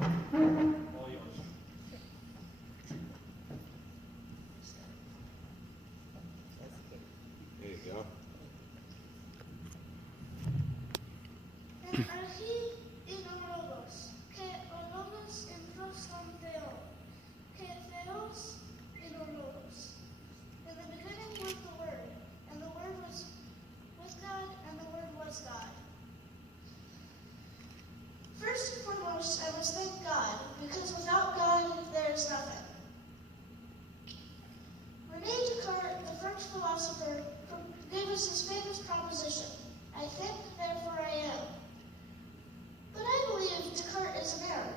All yours. There you go. En aquí ignoros, que olores en prostan feo, que feos ignoros. In the beginning was the Word, and the Word was with God, and the Word was God. First and foremost, I must thank God, because without God, there is nothing. Rene Descartes, the French philosopher, gave us his famous proposition, I think, therefore I am. But I believe Descartes is in error.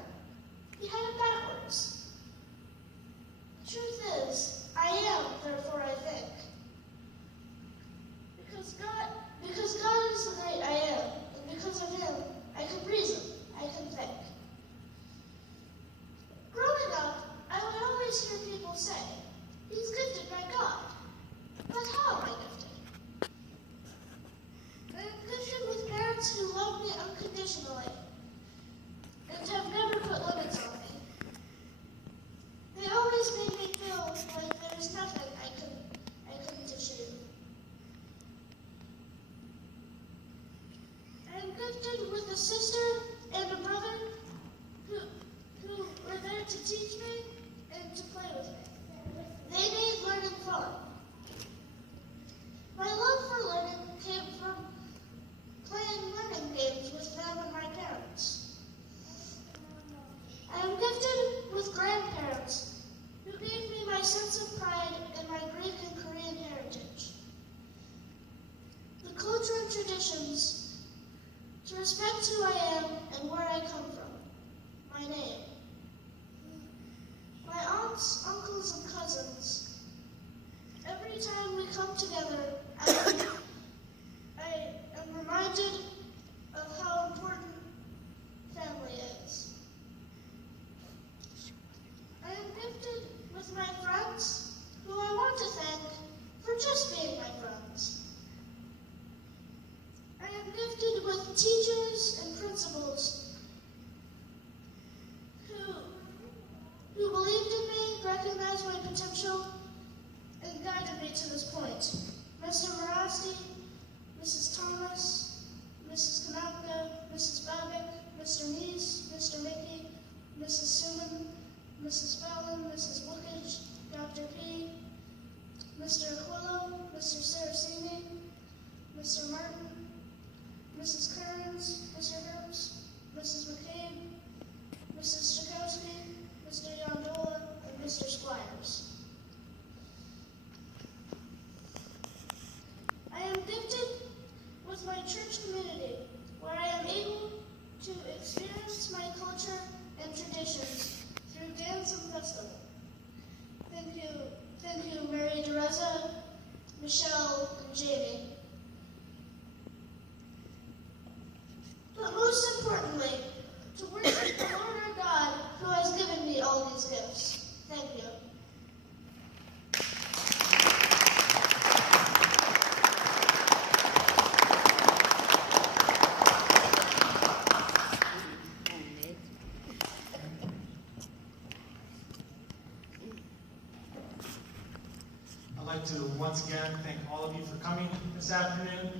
He had it backwards. The truth is, I am, therefore I think. Because God is the great I am, and because of him, I can reason, I can think. Growing up, I would always hear people say, he's gifted by God. But how am I gifted? I am gifted with parents who love me unconditionally and have never put limits on me. They always made me feel like there is nothing I couldn't achieve. I am gifted with a sister and a brother who were there to teach me and to play with me. They made learning fun. My love for learning came from playing learning games with them and my parents. I am gifted with grandparents who gave me my sense of pride in my Greek and Korean heritage. The culture and traditions to respect who I am and where I come from. My name. My aunts, uncles, and cousins. Every time we come together, I am reminded of how important family is. I am gifted with my friends, who I want to thank for just being my friends. I am gifted with teachers and principals who believed in me, recognized my potential, and guided me to this point. Mr. Morasti, Mrs. Thomas, Mrs. Kanapka, Mrs. Babick, Mr. Neese, Mr. Mickey, Mrs. Suman, Mrs. Fallon, Mrs. Wookage, Dr. P, Mr. Aquillo, Mr. Saraceni, Mr. Martin, Mrs. Kearns, Mr. Herbst, Mrs. McCabe, Mrs. Strakowski, Mr. Yondola, and Mr. Squires. I am gifted with my church community, where I am able to experience my culture and traditions through dance and festival. Thank you, Mary Teresa, Michelle, and Jamie. But most importantly, to worship the Lord our God, who has given me all these gifts. Thank you. I'd like to once again thank all of you for coming this afternoon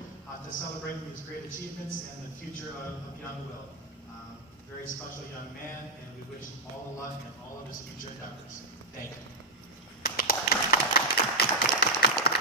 to celebrate these great achievements and the future of young Will. Very special young man, and we wish him all the luck in all of his future endeavors. Thank you.